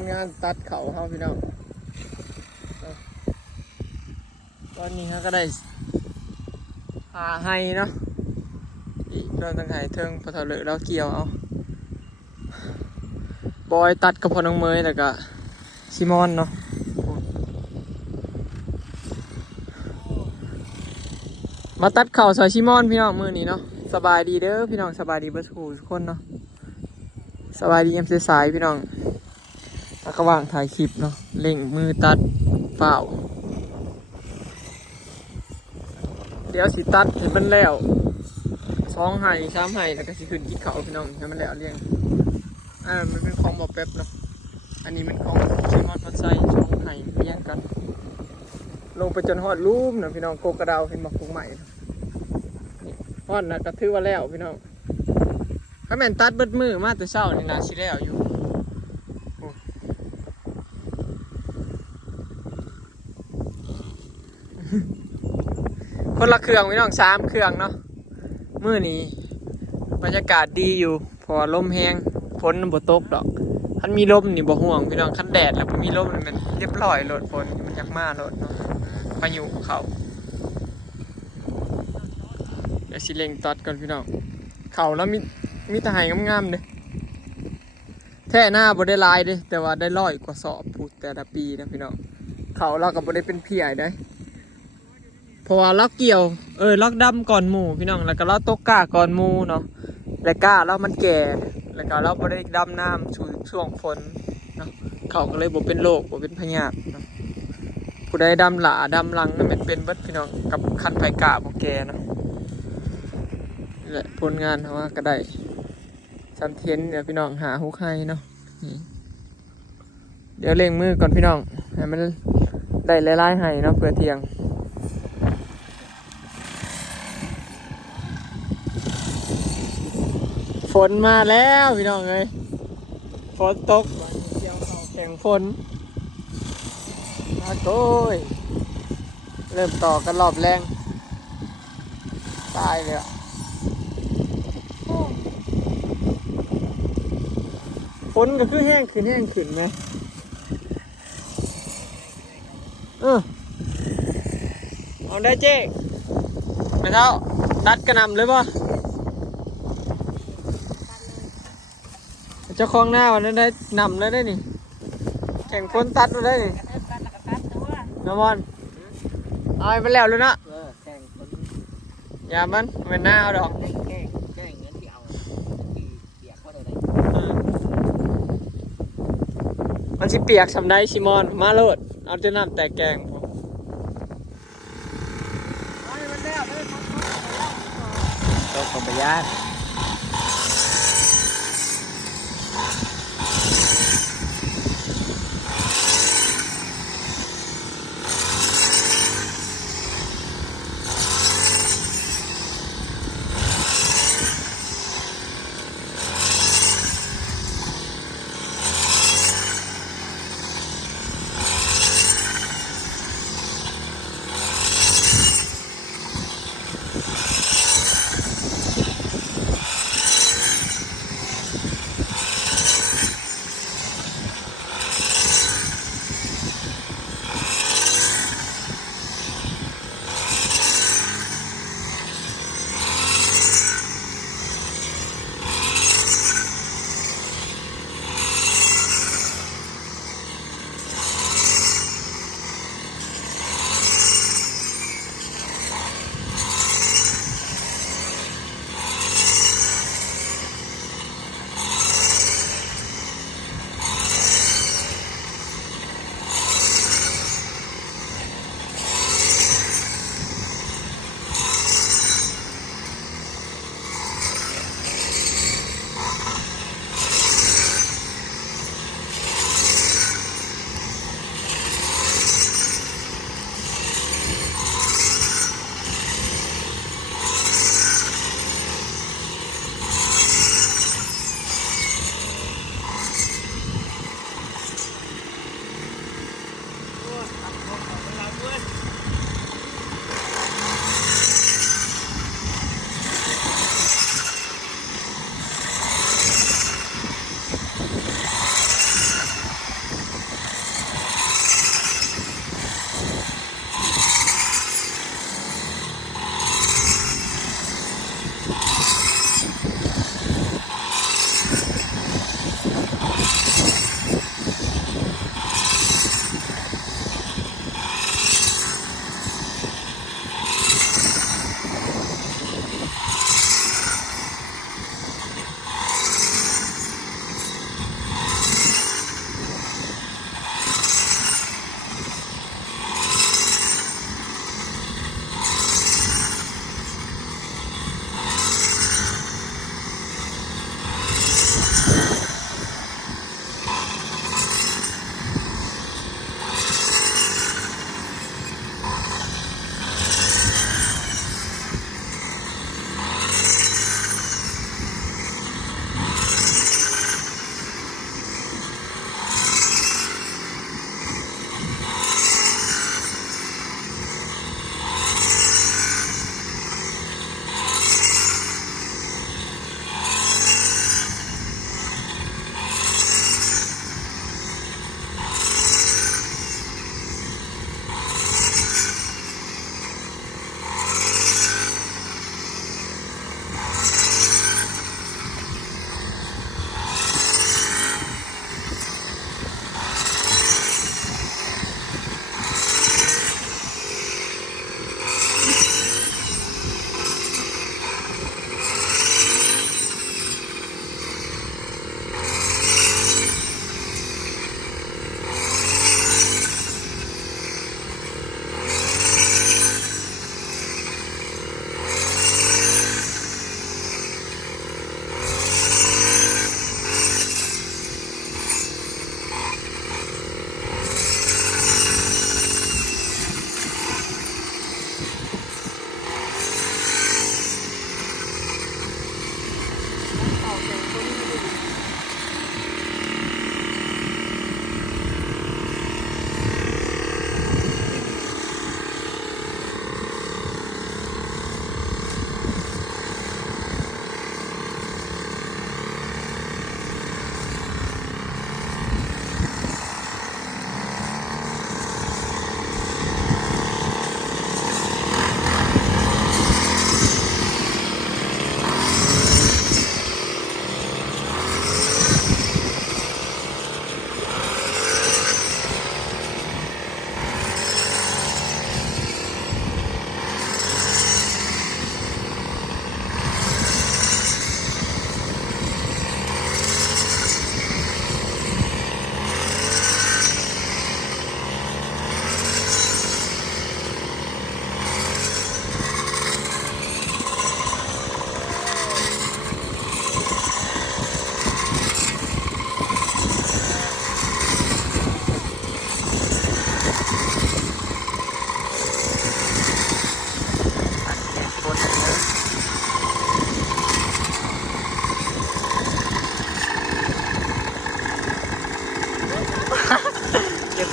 ลงานตัดเขาเฮาพี่น้องตอนนี้ฮะก็ได้หาให้เนาะอีกเราต้องหายเทิงพอเท่าเลยเราเกี่ยวเอาบอยตัดกับพอน้องเมยแล้วก็ซิมอนเนาะมาตัดเข่าซอยซิมอนพี่น้องมือนี้เนาะสบายดีเด้อพี่น้องสบายดีเบิร์ดทุกคนเนาะสบายดีสายพี่น้องแล้วก็ว่างถ่ายคลิปเนาะเล่งมือตัดเปล่าเดี๋ยวสิตัดเห็นมันแล้ว2 ไห่ 3 ไห่แล้วก็สิขึ้นกินเขาพี่น้องให้มันแล้วเรียงมันเป็นของบ่อแป๊บเนาะอันนี้มันของชิมอนมันใส่2 ไห่เรียงกันลงไปจนฮอดรูมนะพี่น้องโกกระดาวเห็นบอกกุ้งใหม่นี่ฮอดนะก็ถือว่าแล้วพี่น้องถ้าแม่นตัดเบิดมือมาแต่เช้านี่นะสิแล้วอยู่คนละเครื่องพี่น้อง3 เครื่องเนาะมื้อนี้บรรยากาศดีอยู่พอลมแห้งฝนบ่ตกดอกคันมีลมนี่บ่ห่วงพี่น้องคันแดดแล้วบ่มีลมนี่มันเรียบร้อยโลดฝนมันอยากมาโลดเนาะพายุเข้าเดี๋ยวสิเร่งตัดก่อนพี่น้องเข้าแล้วมีแต่ไห้งามๆเด้แท้หน้าบ่ได้ลายเด้แต่ว่าได้100 กว่าสอบพูดแต่ละปีนะพี่น้องเข้าเราก็บ่ได้เป็นเพียได้เพราะว่าเราเกี่ยวเราดำก่อนหมู่พี่น้องแล้วก็เราตกก้าก่อนหมู่เนาะแล้วก้าเรามันแก่แล้วก็เราบ่ได้ดำน้ำช่วงฝนเนาะเขาก็เลยบ่เป็นโรคบ่เป็นพยาธิเนาะผู้ใดดำหลาดำหลังนั่นเป็นเบิดพี่น้องกับคันไฟกะบ่แก่เนาะนี่แหละผลงานเฮาก็ได้ซันเทนเนี่ยพี่น้องหาฮุกให้เนาะนี่เดี๋ยวเร่งมือก่อนพี่น้องให้มันได้หลายๆให้เนาะเพื่อเที่ยงฝนมาแล้วพี่น้องเอ้ยฝนตกแข่งฝนมาโกยเริ่มต่อกันรอบแรงตายเลยฝนก็คือแห้งขึ้นไหมเอาได้เจ๊ไม่เท่าตัดกระนำเลยป่ะเจ้าของหน้าวันนั้นได้นำเลยได้นี่แข่งคนตัดมาได้นี่น้ำมันเอาไปแล้วเลยนะอย่ามันเป็นหน้าเอาดอกมันสิเปียกสำได้ชิมอนมาโลดเอาจะน้ำแตกแกงก็ขอประหยัด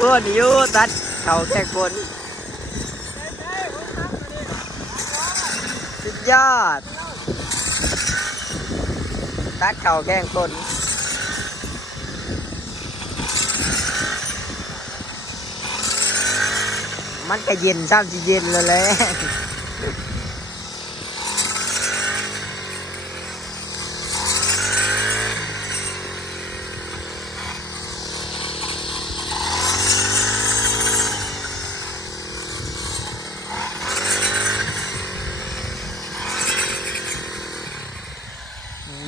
คนอยู่ตัดเขาแค่คนสุดยอดตัดเขาแค่คนมันก็เย็นซ้ำสิเย็นเลยแหละ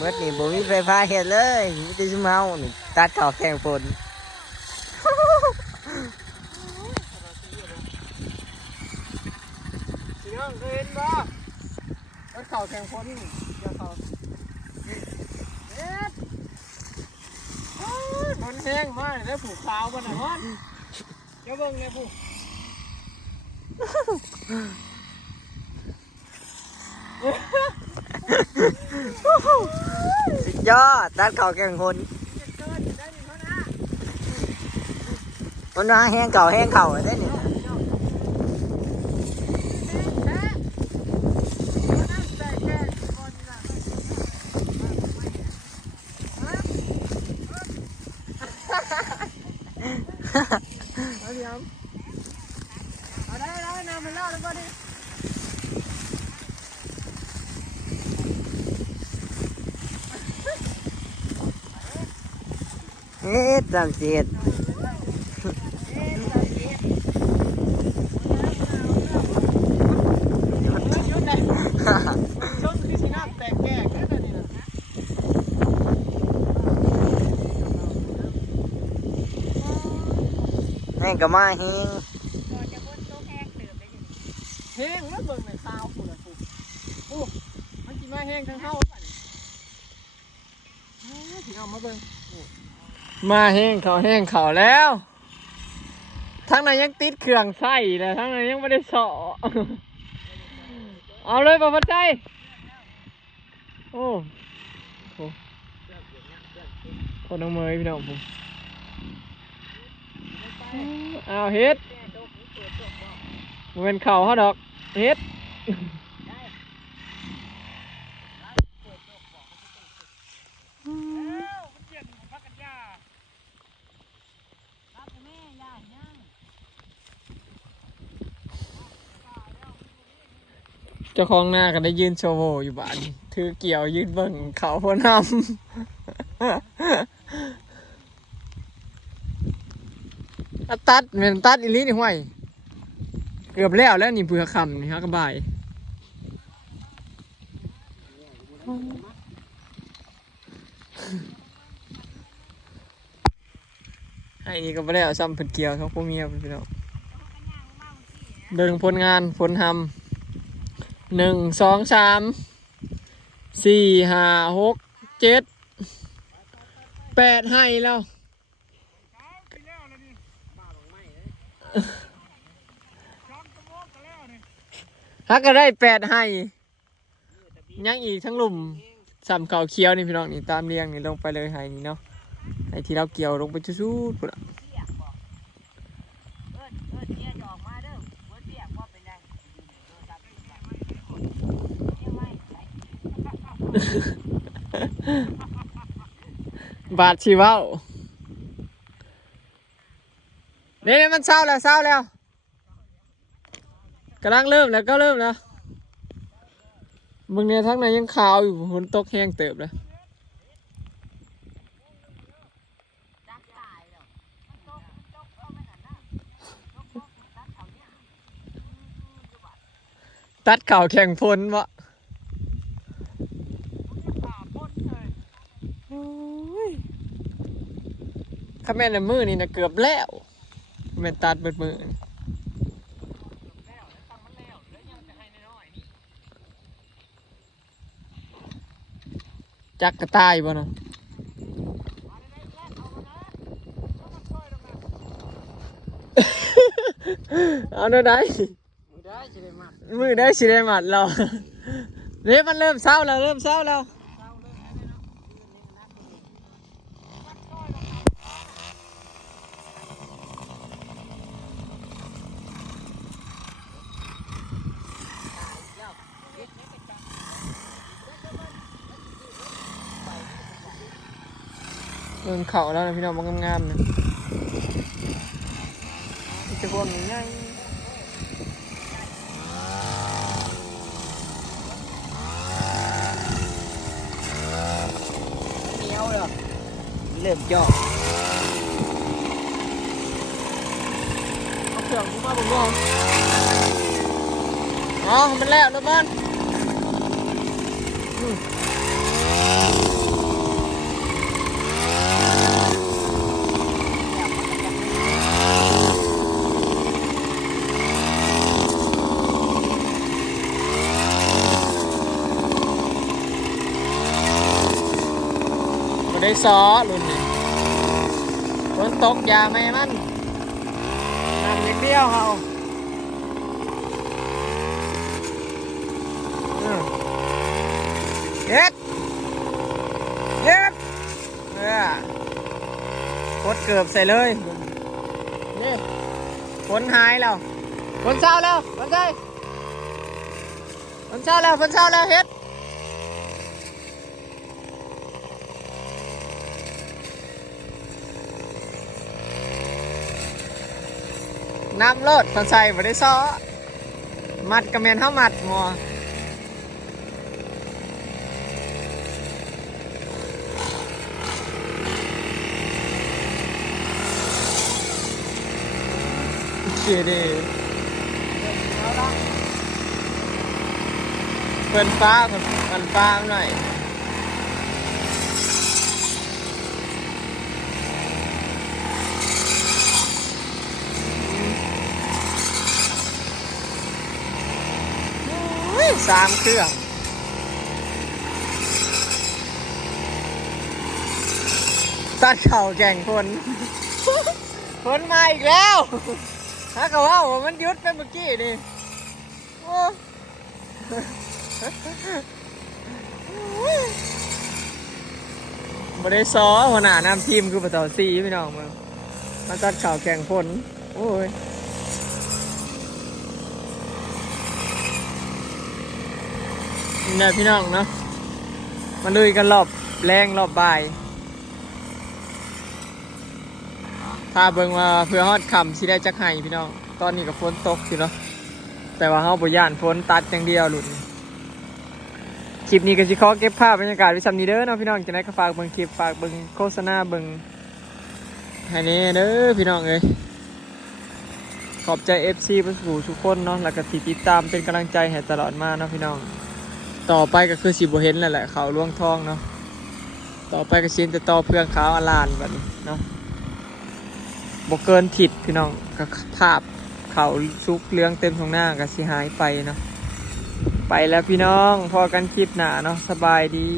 เมื่อนี่บ่มีไฟฟ้าเห็นเลยมีแต่เมานี่ตัดเขาแข่งฝนพี่น้องเคยเห็นบ่รถเข่าแข่งคนเดี๋ยวเขาเฮ็ดคนแห้งมากได้ผูกขาวมันน่ะฮอนเดี๋ยวเบิ่งเลยผูก สุดยอดตัดเขาแข่งคนมันว่าแห้งเก่าแห้งเข่าได้นี่เอาดิครับเอาได้น้ำมันเล่าแล้วป่ะดิ เอ๊ะจำเสียด ช่วงที่สิน้ำแตกแก่แค่นั้นนี่นะ แห้งก็มาแห้ง แห้งแล้วเบิ่งในซาวกูเลยกูโอ้มันกินมาแห้งทั้งเฮาป่ะนี่พี่น้องมาเบิ่งมาแห้งเขาแล้วทั้งนั้นยังติดเครื่องใส่เลยทั้งนั้นยังไม่ได้เสาะเอาเลยป่ะพัดใจโอ้โหคนน้องเมย์พี่น้องผมเอาเฮ็ดมันเป็นเข่าเขาดอกเฮ็ดเจ้าของหน้าก็ได้ยืนโชว์อยู่บ้านถือเกี่ยวยืนเบิ่งเขาพนำตัดเหมือนตัดอีลินี่ห่วยเกือบแล้วนี่เผื่อคำนี่ฮะกระบายให้อีกก็ไม่ได้เอาซ้ำเพิ่นเกี่ยวเขาพวกเมียพี่น้องเดินผลงานผลทำ1 2 3 4 5 6 7 8ให้แล้วฮักก็ได้8ให้ยังอีกทั้งหลุมสามเก่าเคี้ยวนี่พี่น้องนี่ตามเรียงนี่ลงไปเลยให้นี่เนาะให้ที่เราเกี่ยวลงไปชุดๆพุ่นอะบาดชีวะนี่มันเศร้าแล้วกำลังเริ่มแล้วมึงเนี่ยทั้งในยังขาวอยู่ฝนตกแห้งเติบเลยตัดเข่าแข่งพลวะข้าแม่ในมือนี่นะเกือบแล้วแม่ตัดเบิดมือจักกระต่ายบ่เนาะเอาเนาะได้มือได้สิได้หมัดเราเนี่ยมันเริ่มเศร้าแล้ว เบิ่งเขาแล้วนะพี่น้องมันงามๆนะมีแต่พวกนี้ง่ายเหนียวเลยเริ่มจ่อ เอาเครื่องกูมาบ่งอ๋อมันแล้วนะบ้านบ่ได้ซ้อรุ่นนี้ฝนตกยาแม่มันนั่งนิดเดียวเขาเฮ็ดกดเกือบใส่เลยนี่ฝนหายแล้วฝนเศร้าแล้วฝนใจฝนเศร้าแล้วฝนเศร้าแล้วเฮ็ดน้ำรดฝนใส่บ่ได้ซ้อมัดกระเมนเท่ามัดหมอเกียดีเปิดฟ้าเปิดฟ้าหน่อยสามเครื่องตัดเข่าแข่งคนคนมาอีกแล้วถ้าก็ว่ามันยุดไปเมื่อกี้นี่โอ้บ่ได้ซ้อหัวหน้านำทีมคือปะเต่าซีพี่น้องมาตัดเข่าแข่งคนโอ้ยเนี่ยพี่น้องเนาะมาลุยกันรอบแรงรอบบ่ายถ้าเบิ่งว่าเพื่อฮอดคำสิได้จักไห้พี่น้องตอนนี้ก็ฝนตกสิเนาะแต่ว่าเฮาบ่ย่านฝนตัดอย่างเดียวหลุดคลิปนี้ก็สิขอเก็บภาพบรรยากาศไว้ซ้ำนี้เด้อเนาะพี่น้องจังได๋ก็ฝากเบิ่งคลิปฝากเบิ่งโฆษณาเบิ่งให้แน่เด้อพี่น้องเอ้ยขอบใจ FC ทุกคนเนาะแล้วก็ที่ติดตามเป็นกำลังใจให้ตลอดมาเนาะพี่น้องต่อไปก็คือสิบ่เห็นแล้วแหละเขาล่วงทองเนาะต่อไปก็สิแต่ต่อเพื่องขาวอลานบัดนี้เนาะบ่เกินถิดพี่น้องก็ภาพเขาซุกเลี้ยงเต็มท้องหน้าก็สิหายไปเนาะไปแล้วพี่น้องพอกันคลิปหน้าเนาะสบายดี